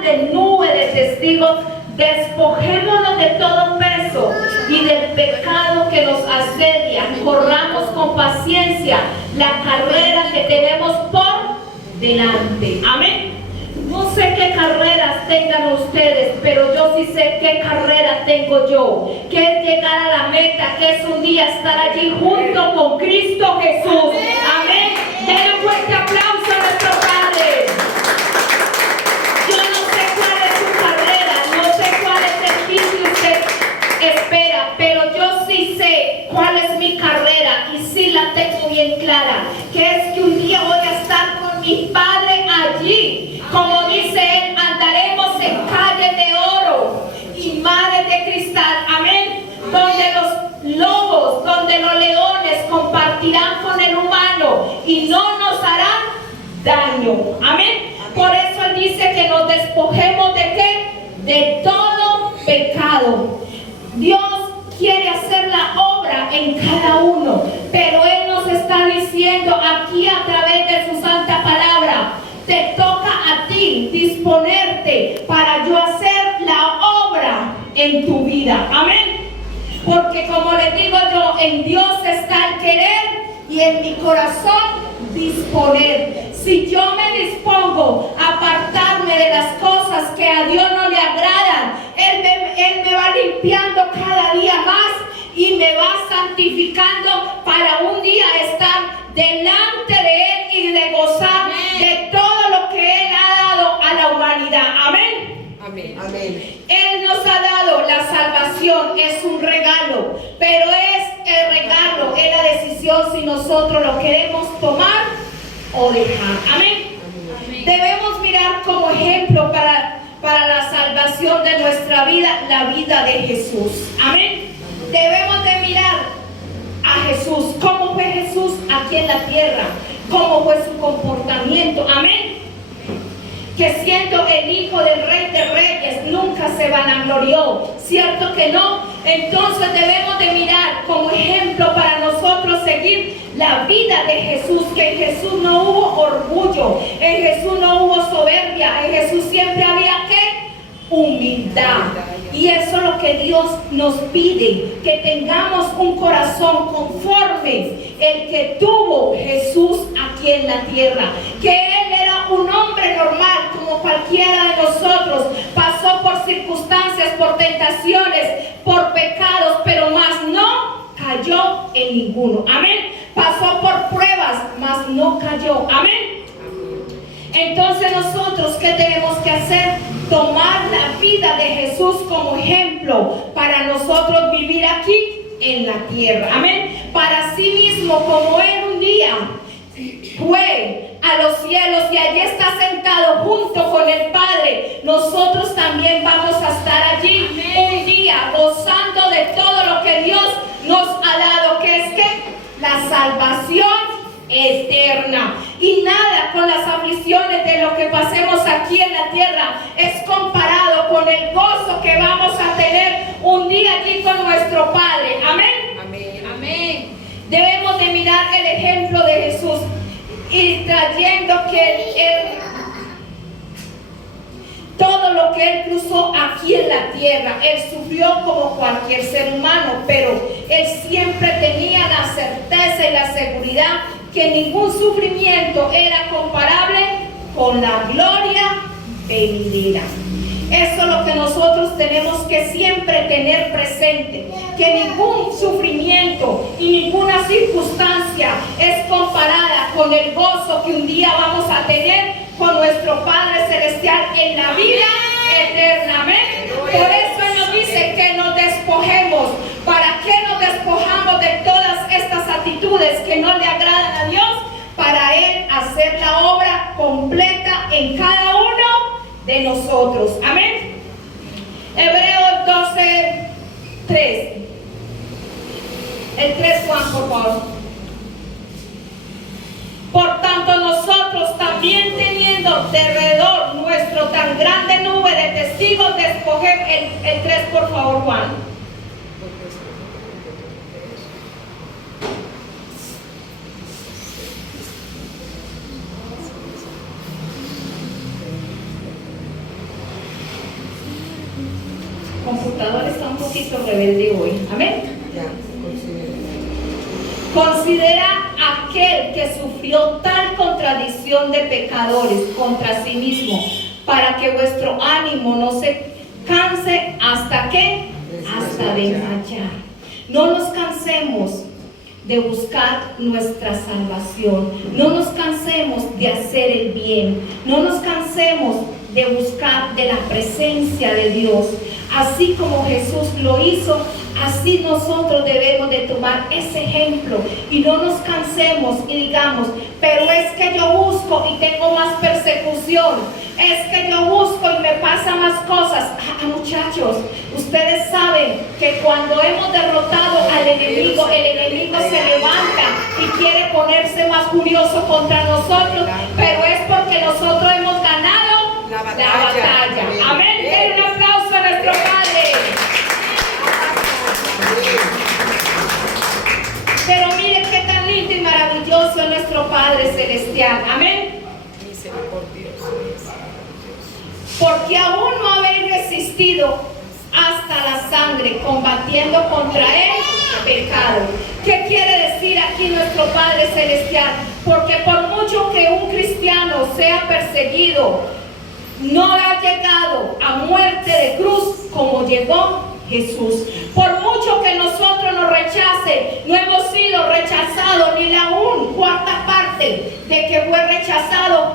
grande nube de testigos, despojémonos de todo peso y del pecado que nos asedia. Corramos con paciencia la carrera que tenemos por delante. Amén. No sé qué carreras tengan ustedes, pero yo sí sé qué carrera tengo yo, que es llegar a la meta, que es un día estar allí junto con Cristo Jesús. Amén. Denle un fuerte aplauso a nuestro Padre. Yo no sé cuál es su carrera, no sé cuál es el fin que usted espera, pero yo sí sé cuál es mi carrera y sí la tengo bien clara, que es que un día voy a estar con mi Padre allí. Como dice él, andaremos en calles de oro y mares de cristal. Amén. Donde los lobos, donde los leones compartirán con el humano y no nos harán daño. Amén. Por eso él dice que nos despojemos de ¿qué? De todo pecado. Dios quiere hacer la obra en cada uno, pero él nos está diciendo aquí a través de su santa palabra: te toca a ti disponerte para yo hacer la obra en tu vida. Amén. Porque como les digo yo, en Dios está el querer y en mi corazón disponer. Si yo me dispongo a apartarme de las cosas que a Dios no le agradan, Él me va limpiando cada día más y me va santificando para un día estar delante de Él y de gozar de todo lo que Él ha dado a la humanidad. Amén. Amén. Amén. Él nos ha dado la salvación, es un regalo, pero es el regalo, es la decisión si nosotros lo queremos tomar o dejar. Amén. Amén. Debemos mirar como ejemplo para la salvación de nuestra vida, la vida de Jesús. Amén. Debemos de mirar a Jesús, cómo fue Jesús aquí en la tierra, cómo fue su comportamiento. Amén. Que siendo el hijo del Rey de Reyes nunca se vanaglorió, ¿cierto que no? Entonces debemos de mirar como ejemplo para nosotros seguir la vida de Jesús, que en Jesús no hubo orgullo, en Jesús no hubo soberbia, en Jesús siempre había ¿qué? Humildad. Y eso es lo que Dios nos pide, que tengamos un corazón conforme el que tuvo Jesús aquí en la tierra, que Él era un hombre normal como cualquiera de nosotros, pasó por circunstancias, por tentaciones, por pecados, pero más no cayó en ninguno. Amén. Pasó por pruebas, mas no cayó. Amén. Entonces nosotros, ¿qué tenemos que hacer? Tomar la vida de Jesús como ejemplo para nosotros vivir aquí en la tierra. Amén. Para sí mismo, como Él un día fue a los cielos y allí está sentado junto con el Padre, nosotros también vamos a estar allí un día gozando de todo lo que Dios nos ha dado, que es que la salvación eterna. Y nada con las aflicciones de lo que pasemos aquí en la tierra es comparado con el gozo que vamos a tener un día allí con nuestro Padre. Amén. Amén. Amén. Debemos de mirar el ejemplo de Jesús y trayendo que todo lo que Él cruzó aquí en la tierra, Él sufrió como cualquier ser humano, pero Él siempre tenía la certeza y la seguridad que ningún sufrimiento era comparable con la gloria venidera. Eso es lo que nosotros tenemos que siempre tener presente, que ningún sufrimiento y ninguna circunstancia es comparada con el gozo que un día vamos a tener con nuestro Padre Celestial en la vida eterna. Amén. Por eso Él nos dice que nos despojemos. ¿Para qué nos despojamos de todas estas actitudes que no le agradan a Dios? Para Él hacer la obra completa en cada uno de nosotros. Amén. Hebreos 12:3. El 3, Juan, por favor. Por tanto, nosotros también teniendo de alrededor nuestro tan grande nube de testigos, despojemos. El 3, por favor, Juan. computador está un poquito rebelde hoy. Amén. Considera aquel que sufrió tal contradicción de pecadores contra sí mismo, para que vuestro ánimo no se canse hasta que, hasta desmayar. No nos cansemos de buscar nuestra salvación. No nos cansemos de hacer el bien. No nos cansemos de buscar de la presencia de Dios. Así como Jesús lo hizo, así nosotros debemos de tomar ese ejemplo y no nos cansemos y digamos, pero es que yo busco y tengo más persecución, es que yo busco y me pasan más cosas. Muchachos, ustedes saben que cuando hemos derrotado al enemigo, el enemigo se levanta y quiere ponerse más furioso contra nosotros, pero es porque nosotros hemos ganado la batalla. Amén. Den un aplauso a nuestro Padre. Pero miren qué tan lindo y maravilloso es nuestro Padre Celestial. Amén. Porque aún no habéis resistido hasta la sangre, combatiendo contra el pecado. ¿Qué quiere decir aquí nuestro Padre Celestial? Porque por mucho que un cristiano sea perseguido, no ha llegado a muerte de cruz como llegó Jesús. Por mucho que nosotros nos rechace, no hemos sido rechazados ni la cuarta parte de que fue rechazado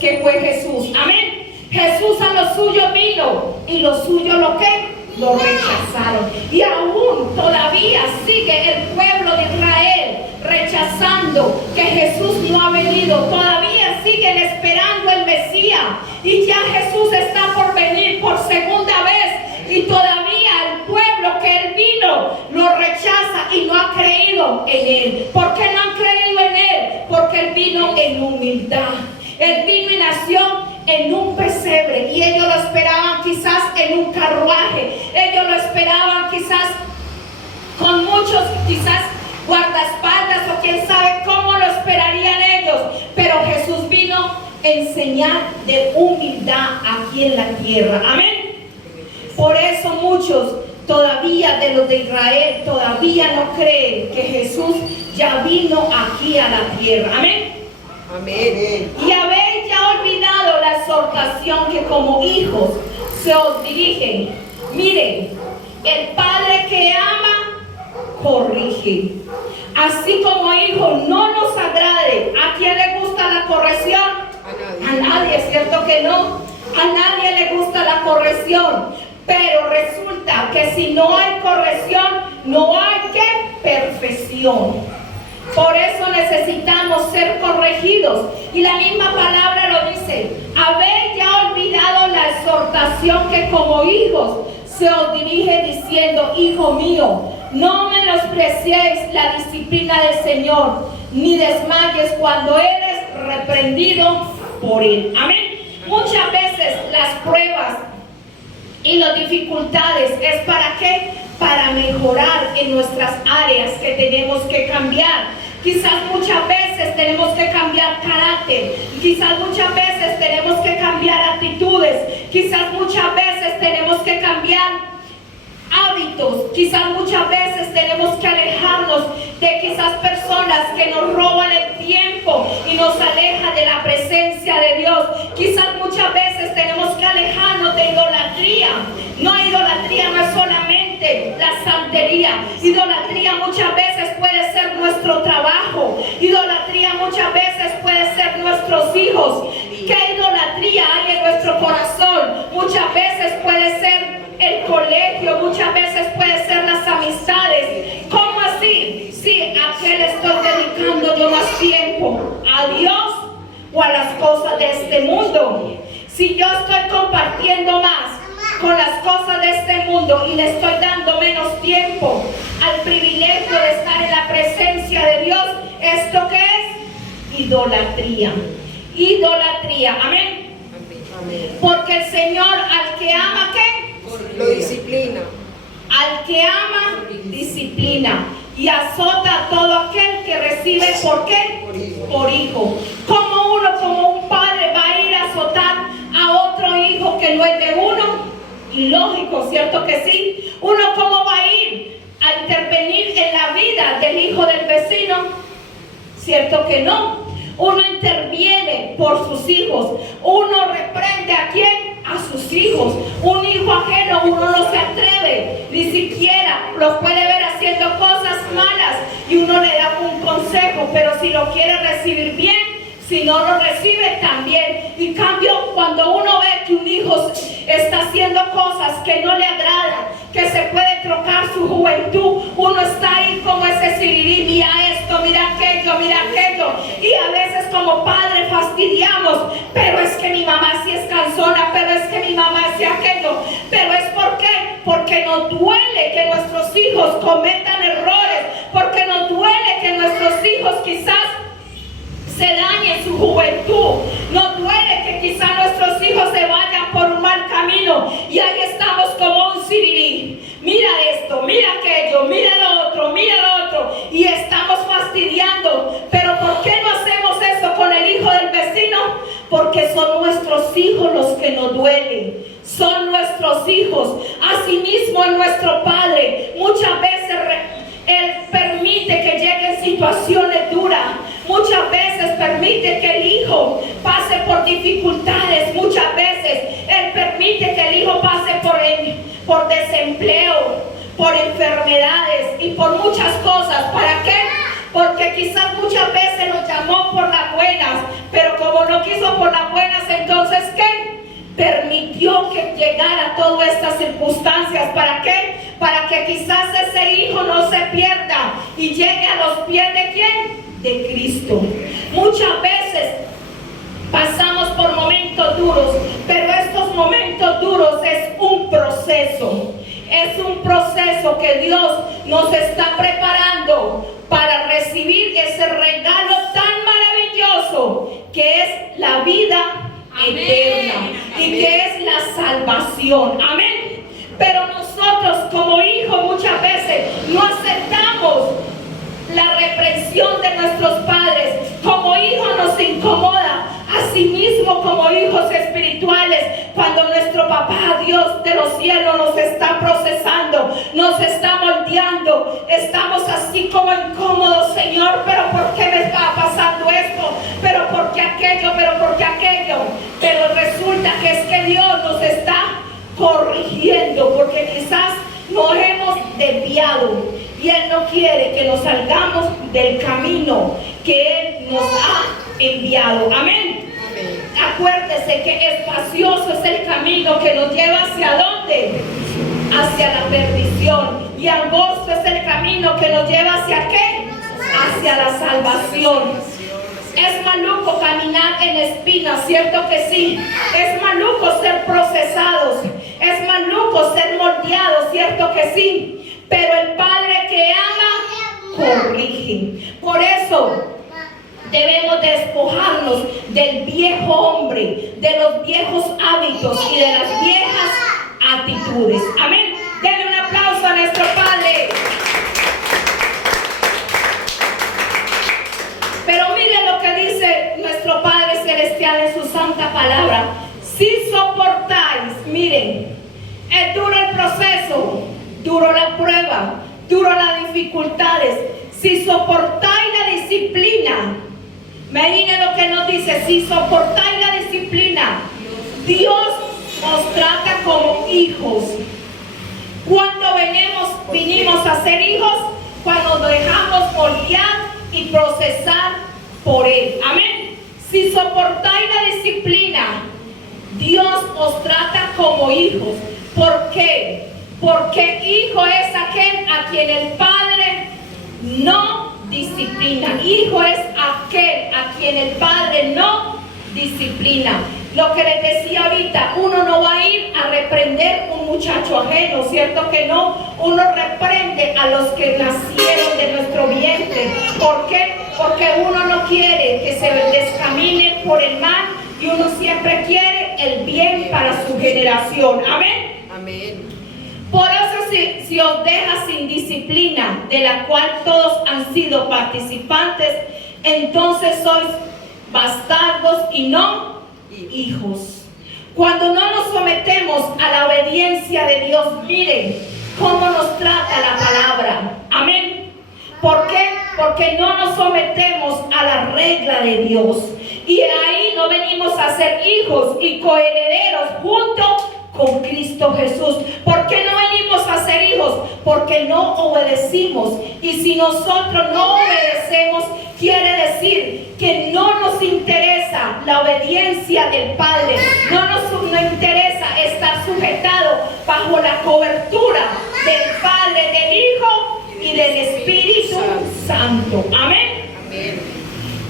que fue Jesús. Amén. Jesús a lo suyo vino y lo suyo lo que lo rechazaron. Y aún todavía sigue el pueblo de Israel rechazando que Jesús no ha venido. Todavía siguen esperando el Mesías. Y ya Jesús está por venir por segunda vez. Y todavía el pueblo que Él vino lo rechaza y no ha creído en Él. ¿Por qué no han creído en Él? Porque Él vino en humildad. Él vino y nació en un pesebre y ellos lo esperaban quizás en un carruaje. Ellos lo esperaban quizás con muchos, quizás guardaespaldas o quién sabe cómo lo esperarían ellos. Pero Jesús vino a enseñar de humildad aquí en la tierra. Amén. Por eso muchos todavía de los de Israel todavía no creen que Jesús ya vino aquí a la tierra. Amén. Amén. Y habéis ya olvidado la exhortación que como hijos se os dirigen. Miren, el Padre que ama, corrige. Así como hijos no nos agrade. ¿A quién le gusta la corrección? A nadie, ¿es cierto que no? A nadie le gusta la corrección. Pero resulta que si no hay corrección, no hay ¿qué? Perfección. Por eso necesitamos ser corregidos. Y la misma palabra lo dice. Habéis ya olvidado la exhortación que como hijos se os dirige diciendo, hijo mío, no menospreciéis la disciplina del Señor, ni desmayes cuando eres reprendido por Él. Amén. Muchas veces las pruebas y las dificultades es para qué? Para mejorar en nuestras áreas que tenemos que cambiar. Quizás muchas veces tenemos que cambiar carácter, quizás muchas veces tenemos que cambiar actitudes, quizás muchas veces tenemos que cambiar hábitos, quizás muchas veces tenemos que alejarnos de quizás personas que nos roban el tiempo y nos alejan de la presencia de Dios. Quizás muchas veces tenemos que alejarnos de idolatría. Idolatría no es solamente la santería. Idolatría muchas veces puede ser nuestro trabajo. Idolatría muchas veces puede ser nuestros hijos. ¿Qué idolatría hay en nuestro corazón? Muchas veces puede ser el colegio, muchas veces puede ser las amistades. ¿Cómo así? Sí, ¿a qué le estoy dedicando yo más tiempo? ¿A Dios o a las cosas de este mundo? Si yo estoy compartiendo más con las cosas de este mundo y le estoy dando menos tiempo al privilegio de estar en la presencia de Dios, ¿esto qué es? Idolatría. Idolatría. Amén. Porque el Señor al que ama, ¿qué? Lo disciplina. Al que ama, disciplina. Y azota a todo aquel que recibe, ¿por qué? Por hijo. Como un padre va a ir a azotar a otro hijo que no es de uno? ilógico, ¿cierto que sí? Uno, ¿cómo va a ir a intervenir en la vida del hijo del vecino? ¿Cierto que no? Uno interviene por sus hijos. Uno reprende ¿a quién? A sus hijos. Un hijo ajeno uno no se atreve, ni siquiera los puede ver haciendo cosas malas y uno le da un consejo, pero si lo quiere recibir bien, si no lo recibe también. Y cambio, cuando uno ve que un hijo está haciendo cosas que no le agradan, que se puede trocar su juventud, uno está ahí como ese sirirí, mira esto, mira aquello, y a veces como padre fastidiamos, pero es que mi mamá sí es cansona, pero es que mi mamá sí aquello, pero es porque nos duele que nuestros hijos cometan errores, porque nos duele que nuestros hijos quizás se dañe su juventud, nos duele que quizá nuestros hijos se vayan por un mal camino y ahí estamos como un sirirí. Mira esto, mira aquello, mira lo otro, y estamos fastidiando. Pero ¿por qué no hacemos eso con el hijo del vecino? Porque son nuestros hijos los que nos duelen, son nuestros hijos. Asimismo es nuestro Padre. Muchas veces Él permite que lleguen situaciones duras. Muchas veces permite que el hijo pase por dificultades. Muchas veces Él permite que el hijo pase por desempleo, por enfermedades y por muchas cosas. ¿Para qué? Porque quizás muchas veces nos llamó por las buenas, pero como no quiso por las buenas, entonces ¿qué? Permitió que llegara todas estas circunstancias. ¿Para qué? Para que quizás ese hijo no se pierda y llegue a los pies ¿de quién? De Cristo. Muchas veces pasamos por momentos duros, pero estos momentos duros es un proceso. Es un proceso que Dios nos está preparando para recibir ese regalo tan maravilloso que es la vida eterna y que es la salvación. Amén. Pero nosotros como hijos muchas veces no aceptamos la reprensión de nuestros padres. Como hijos nos incomoda. Asimismo como hijos espirituales, cuando nuestro papá Dios de los cielos nos está procesando, nos está moldeando, estamos así como incómodos. Señor, pero ¿por qué me está pasando esto? Pero ¿por qué aquello? Pero ¿por qué aquello? Pero resulta que es que Dios nos está corrigiendo, porque quizás nos hemos desviado y Él no quiere que nos salgamos del camino que Él nos ha enviado. Amén. Acuérdese que espacioso es el camino que nos lleva ¿hacia dónde? Hacia la perdición. Y angosto es el camino que nos lleva ¿hacia qué? Hacia la salvación. Es maluco caminar en espinas, ¿cierto que sí? Es maluco ser procesados, es maluco ser moldeados, ¿cierto que sí? Pero el Padre que ama, corrige. Por eso debemos despojarnos del viejo hombre, de los viejos hábitos y de las viejas actitudes. Amén. Denle un aplauso a nuestro Padre. Pero miren lo que dice nuestro Padre Celestial en su santa palabra. Si soportáis, miren, es duro el proceso, duro la prueba, duro las dificultades. Si soportáis la disciplina, imaginen lo que nos dice, si soportáis la disciplina, Dios os trata como hijos. Cuando vinimos a ser hijos, cuando nos dejamos moldear y procesar por Él. Amén. Si soportáis la disciplina, Dios os trata como hijos. ¿Por qué? Porque hijo es aquel a quien el Padre no disciplina. Hijo es aquel a quien el Padre no disciplina. Lo que les decía ahorita, uno no va a ir a reprender un muchacho ajeno, ¿cierto que no? Uno reprende a los que nacieron de nuestro vientre. ¿Por qué? Porque uno no quiere que se descaminen por el mal y uno siempre quiere el bien para su generación. Amén. Amén. Por eso si os deja sin disciplina, de la cual todos han sido participantes, entonces sois bastardos y no hijos. Cuando no nos sometemos a la obediencia obediencia de Dios. Miren cómo nos trata la palabra. Amén. ¿Por qué? Porque no nos sometemos a la regla de Dios. Y ahí no venimos a ser hijos y coherederos junto con Cristo Jesús. ¿Por qué no venimos a ser hijos? Porque no obedecimos. Y si nosotros no obedecemos, quiere decir que no nos interesa la obediencia del Padre. No nos interesa estar sujetado bajo la cobertura del Padre, del Hijo y del Espíritu Santo. Amén.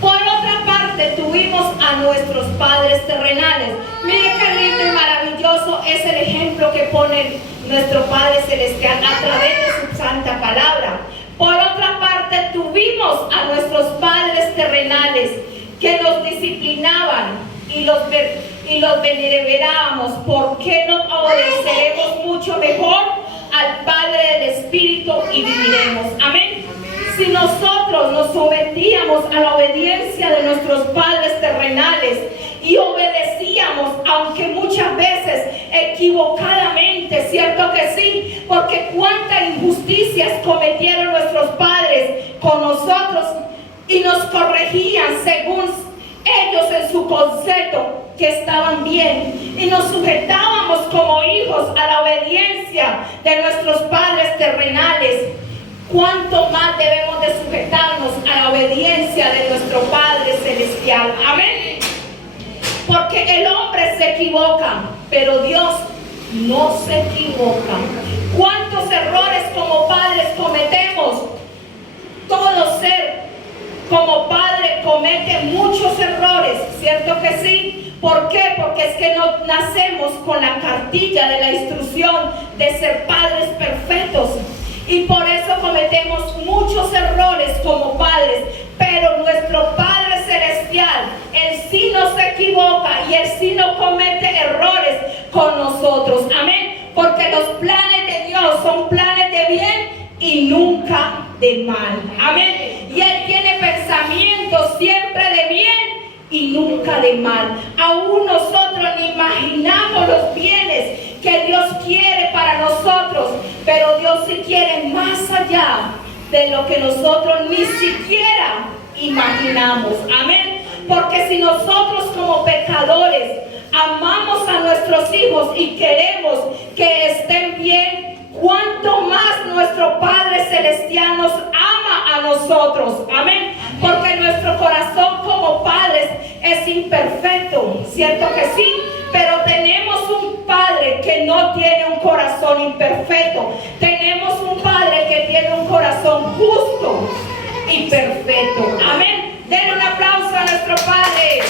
Por otra parte, tuvimos a nuestros padres terrenales. Mire qué lindo y maravilloso es el ejemplo que pone nuestro Padre Celestial a través de su santa palabra. Por otra parte, tuvimos a nuestros padres terrenales que nos disciplinaban y los venerábamos. ¿Por qué no obedeceremos mucho mejor al Padre del Espíritu y viviremos? Amén. Si nosotros nos sometíamos a la obediencia de nuestros padres terrenales y obedecíamos, aunque muchas veces equivocadamente, ¿cierto que sí? Porque cuántas injusticias cometieron nuestros padres con nosotros y nos corregían según ellos en su concepto que estaban bien, y nos sujetábamos como hijos a la obediencia de nuestros padres terrenales. ¿Cuánto más debemos de sujetarnos a la obediencia de nuestro Padre Celestial? Amén. Porque el hombre se equivoca, pero Dios no se equivoca. ¿Cuántos errores como padres cometemos? Todo ser como padre comete muchos errores, ¿cierto que sí? ¿Por qué? Porque es que no nacemos con la cartilla de la instrucción de ser padres perfectos. Y por eso cometemos muchos errores como padres. Pero nuestro Padre Celestial, Él sí no se equivoca y Él sí no comete errores con nosotros. Amén. Porque los planes de Dios son planes de bien y nunca de mal. Amén. Y Él tiene pensamientos siempre de bien y nunca de mal. Aún nosotros ni imaginamos los bienes que Dios quiere para nosotros, pero Dios sí quiere más allá de lo que nosotros ni siquiera imaginamos. Amén. Porque si nosotros como pecadores amamos a nuestros hijos y queremos que estén bien, cuánto más nuestro Padre Celestial nos ama a nosotros. Amén. Porque nuestro corazón como padres es imperfecto, ¿cierto que sí? Pero tenemos un Padre que no tiene un corazón imperfecto. Tenemos un Padre que tiene un corazón justo y perfecto. Amén. Den un aplauso a nuestro Padre.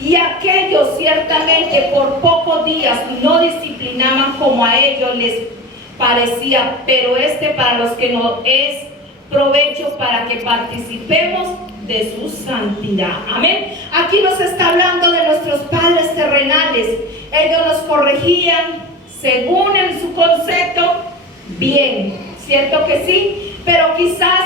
Y aquellos ciertamente por pocos días no disciplinaban como a ellos les parecía, pero para los que no es provecho para que participemos de su santidad. Amén. Aquí nos está hablando de nuestros padres terrenales. Ellos nos corregían según en su concepto bien, ¿cierto que sí? Pero quizás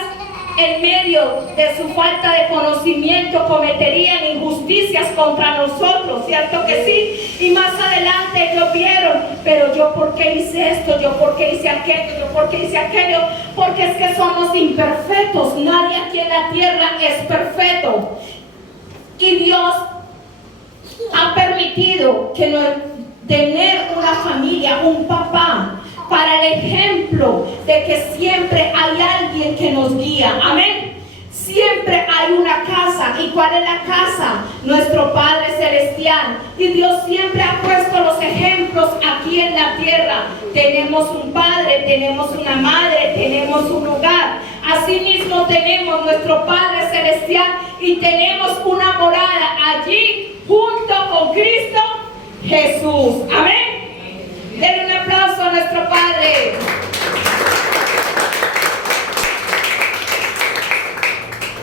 en medio de su falta de conocimiento cometerían injusticias contra nosotros, ¿cierto que sí? Y más adelante ellos vieron, pero yo por qué hice esto, yo por qué hice aquello, yo por qué hice aquello, porque es que somos imperfectos, nadie aquí en la tierra es perfecto. Y Dios ha permitido que tener una familia, un papá, para el ejemplo de que siempre hay alguien que nos guía. Amén. Siempre hay una casa. ¿Y cuál es la casa? Nuestro Padre Celestial. Y Dios siempre ha puesto los ejemplos aquí en la tierra. Tenemos un padre, tenemos una madre, tenemos un hogar. Asimismo tenemos nuestro Padre Celestial y tenemos una morada allí junto con Cristo Jesús. Amén. Den un aplauso a nuestro Padre.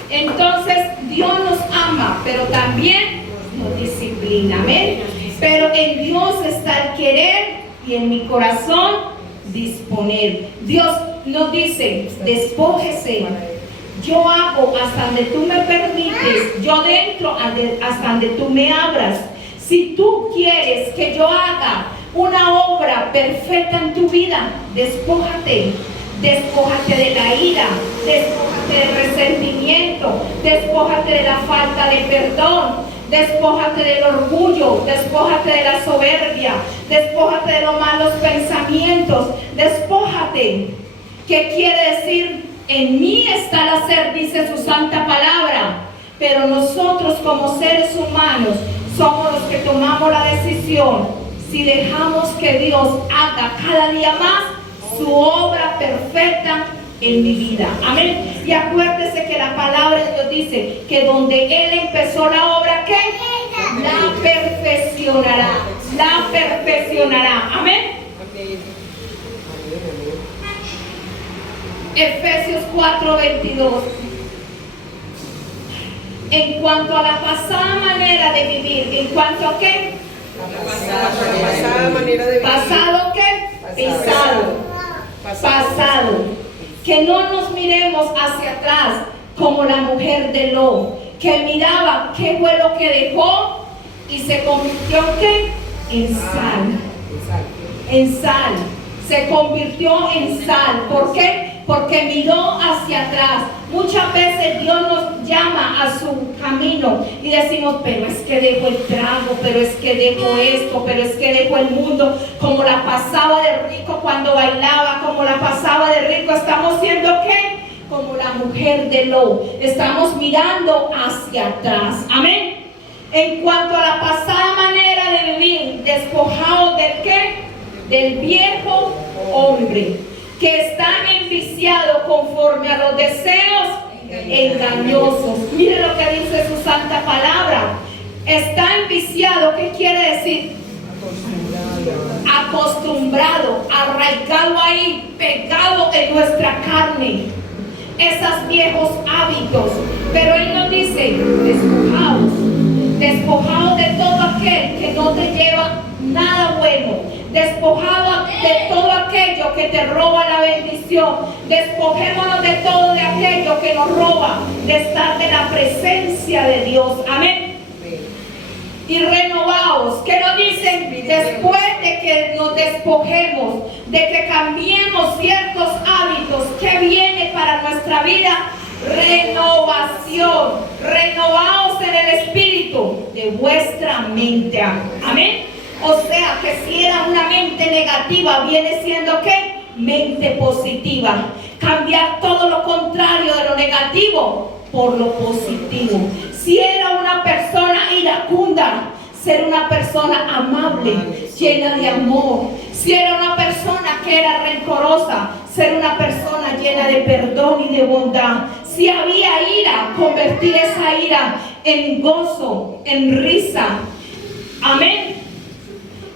Entonces Dios nos ama, pero también nos disciplina. Amén. Pero en Dios está el querer y en mi corazón disponer. Dios nos dice: despójese Yo hago hasta donde tú me permites, yo dentro hasta donde tú me abras. Si tú quieres que yo haga una obra perfecta en tu vida, despójate. Despójate de la ira, despójate del resentimiento, despójate de la falta de perdón, despójate del orgullo, despójate de la soberbia, despójate de los malos pensamientos, despójate. ¿Qué quiere decir? En mí está el hacer, dice su santa palabra, pero nosotros como seres humanos somos los que tomamos la decisión si dejamos que Dios haga cada día más su obra perfecta en mi vida. Amén. Y acuérdese que la palabra de Dios dice que donde Él empezó la obra, ¿qué? La perfeccionará. La perfeccionará. Amén. Efesios 4:22. En cuanto a la pasada manera de vivir, ¿en cuanto a qué? Pasada manera de vivir. ¿Pasado qué? Pasado. Que no nos miremos hacia atrás como la mujer de Lot, que miraba qué fue lo que dejó y se convirtió ¿qué? En sal. En sal. Se convirtió en sal. ¿Por qué? Porque miró hacia atrás. Muchas veces Dios nos llama a su camino y decimos, pero es que dejo el trago, pero es que dejo esto, pero es que dejo el mundo, como la pasaba de rico cuando bailaba, como la pasaba de rico. Estamos siendo ¿qué? Como la mujer de Lot. Estamos mirando hacia atrás. Amén. En cuanto a la pasada manera de vivir, despojados del ¿qué? Del viejo hombre, que está enviciado conforme a los deseos engañosos. Mire lo que dice su santa palabra. Está enviciado, ¿qué quiere decir? Acostumbrado, arraigado ahí, pegado en nuestra carne, esos viejos hábitos. Pero Él nos dice, despojados de todo aquel que no te lleva nada bueno. Despojado de todo aquello que te roba la bendición. Despojémonos de todo de aquello que nos roba de estar de la presencia de Dios. Amén. Y renovaos. ¿Qué nos dicen? Después de que nos despojemos, de que cambiemos ciertos hábitos, ¿qué viene para nuestra vida? Renovación. Renovaos en el espíritu de vuestra mente. Amén. O sea que si era una mente negativa, viene siendo ¿qué? Mente positiva. Cambiar todo lo contrario de lo negativo por lo positivo. Si era una persona iracunda, ser una persona amable, llena de amor. Si era una persona que era rencorosa, ser una persona llena de perdón y de bondad. Si había ira, convertir esa ira en gozo, en risa. Amén.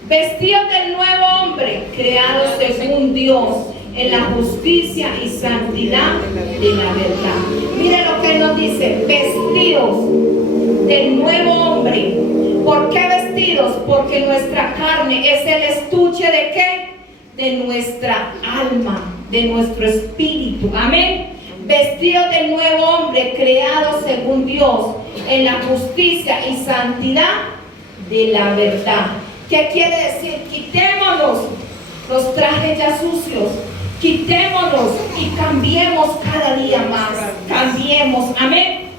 Vestidos del nuevo hombre, creados según Dios, en la justicia y santidad de la verdad. Mire lo que nos dice, vestidos del nuevo hombre. ¿Por qué vestidos? Porque nuestra carne es el estuche de ¿qué? De nuestra alma, de nuestro espíritu. Amén. Vestidos del nuevo hombre, creados según Dios, en la justicia y santidad de la verdad. ¿Qué quiere decir? Quitémonos los trajes ya sucios, quitémonos y cambiemos cada día más. Cambiemos, amén.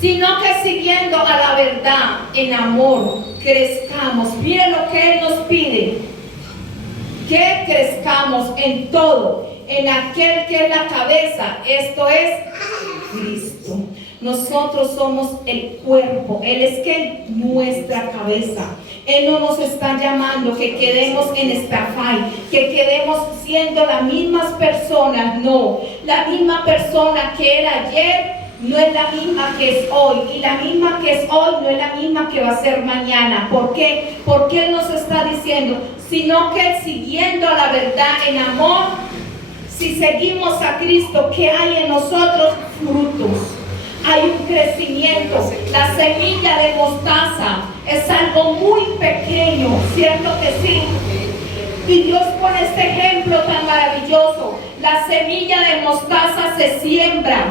Sino que siguiendo a la verdad en amor, crezcamos. Mire lo que Él nos pide: que crezcamos en todo, en aquel que es la cabeza, esto es Cristo. Nosotros somos el cuerpo, Él es que nuestra cabeza. Él no nos está llamando que quedemos en estafa, que quedemos siendo las mismas personas. No, la misma persona que era ayer no es la misma que es hoy, y la misma que es hoy no es la misma que va a ser mañana. ¿Por qué? Porque Él nos está diciendo, sino que siguiendo la verdad en amor, si seguimos a Cristo, ¿qué hay en nosotros? Frutos. Hay un crecimiento. La semilla de mostaza es algo muy pequeño, ¿cierto que sí? Y Dios pone este ejemplo tan maravilloso. La semilla de mostaza se siembra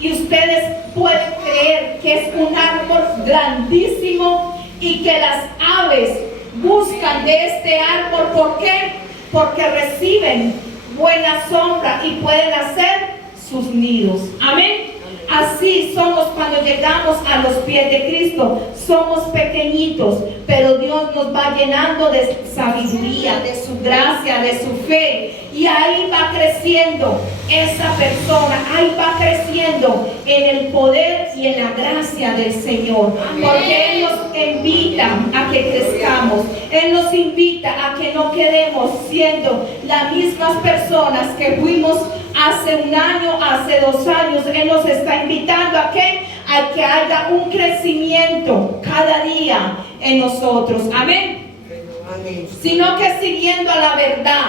y ustedes pueden creer que es un árbol grandísimo y que las aves buscan de este árbol. ¿Por qué? Porque reciben buena sombra y pueden hacer sus nidos. Amén. Así somos cuando llegamos a los pies de Cristo. Somos pequeñitos, pero Dios nos va llenando de sabiduría, de su gracia, de su fe. Y ahí va creciendo esa persona, ahí va creciendo en el poder y en la gracia del Señor. Porque Él nos invita a que crezcamos. Él nos invita a que no quedemos siendo las mismas personas que fuimos hace un año, hace 2 años. Él nos está invitando a que haya un crecimiento cada día en nosotros. Amén. Amén. Sino que siguiendo a la verdad.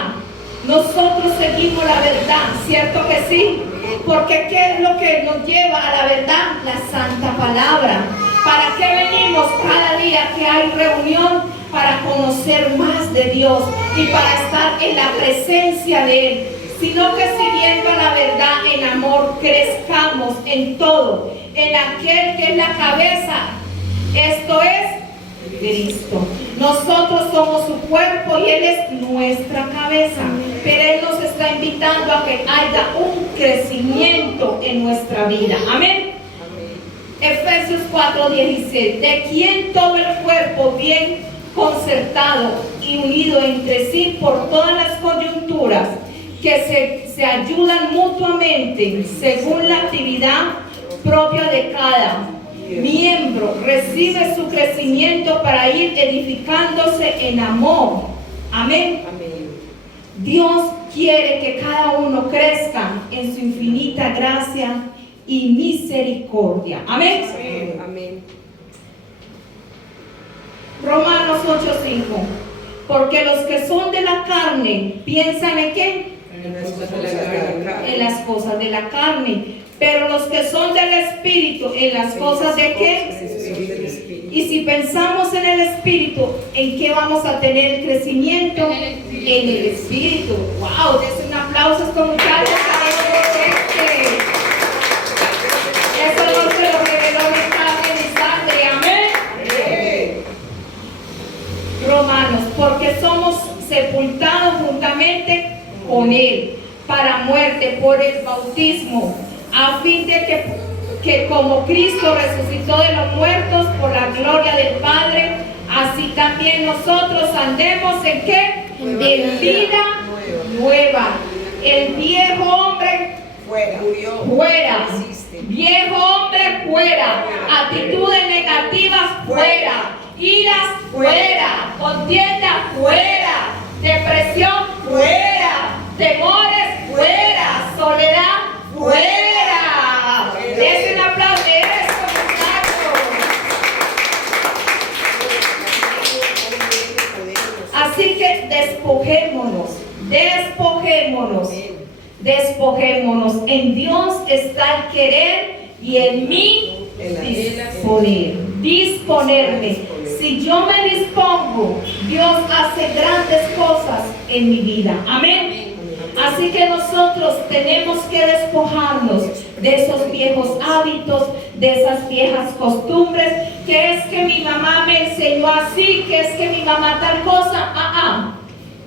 Nosotros seguimos la verdad, ¿cierto que sí? Porque ¿qué es lo que nos lleva a la verdad? La santa palabra. ¿Para qué venimos cada día que hay reunión? Para conocer más de Dios y para estar en la presencia de Él. Sino que siguiendo la verdad en amor crezcamos en todo, en aquel que es la cabeza, esto es Cristo. Nosotros somos su cuerpo y Él es nuestra cabeza, pero Él nos está invitando a que haya un crecimiento en nuestra vida. Amén. Efesios 4:16, de quien todo el cuerpo bien concertado y unido entre sí por todas las coyunturas, que se ayudan mutuamente según la actividad propia de cada miembro, recibe su crecimiento para ir edificándose en amor. Amén. Amén. Dios quiere que cada uno crezca en su infinita gracia y misericordia. Amén. Amén. Amén. Romanos 8:5. Porque los que son de la carne piensan en qué? En las cosas de la carne, pero los que son del Espíritu, en las cosas de qué? Y si pensamos en el Espíritu, ¿en qué vamos a tener el crecimiento? En el Espíritu. ¡Wow! Dense un aplauso a estos muchachos. Eso no se lo reveló mi carne ni sangre. Amén. Romanos, porque somos sepultados juntamente con Él para muerte por el bautismo, a fin de que como Cristo resucitó de los muertos por la gloria del Padre, así también nosotros andemos en ¿qué? En vida nueva. El viejo hombre Fuera. Murió. fuera, No existe. viejo hombre fuera, actitudes negativas fuera, iras fuera, contienda fuera, depresión fuera, temores fuera, soledad fuera. Dense un aplauso de eso, muchachos. Así que despojémonos. En Dios está el querer y en mí disponerme. Si yo me dispongo, Dios hace grandes cosas en mi vida. Amén. Así que nosotros tenemos que despojarnos de esos viejos hábitos, de esas viejas costumbres, que es que mi mamá me enseñó así, que es que mi mamá tal cosa.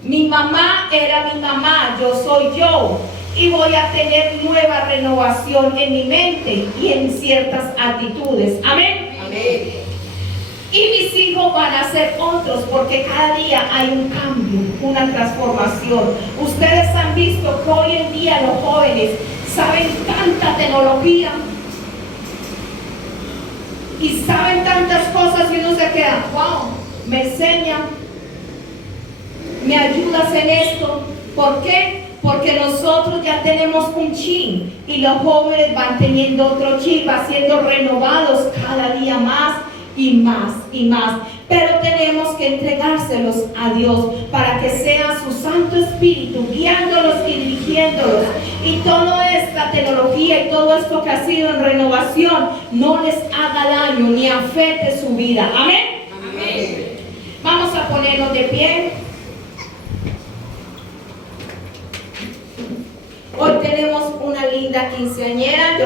Mi mamá era mi mamá, yo soy yo. Y voy a tener nueva renovación en mi mente y en ciertas actitudes. Amén. Amén. Y mis hijos van a ser otros, porque cada día hay un cambio, una transformación. Ustedes han visto que hoy en día los jóvenes saben tanta tecnología y saben tantas cosas y uno se queda, wow, me enseñan, me ayudas en esto. ¿Por qué? Porque nosotros ya tenemos un chip y los jóvenes van teniendo otro chip, va siendo renovados cada día más y más y más. Pero tenemos que entregárselos a Dios para que sea su Santo Espíritu guiándolos y dirigiéndolos. Y toda esta tecnología y todo esto que ha sido en renovación no les haga daño ni afecte su vida. Amén. Amén. Vamos a ponernos de pie. Hoy tenemos una linda quinceañera.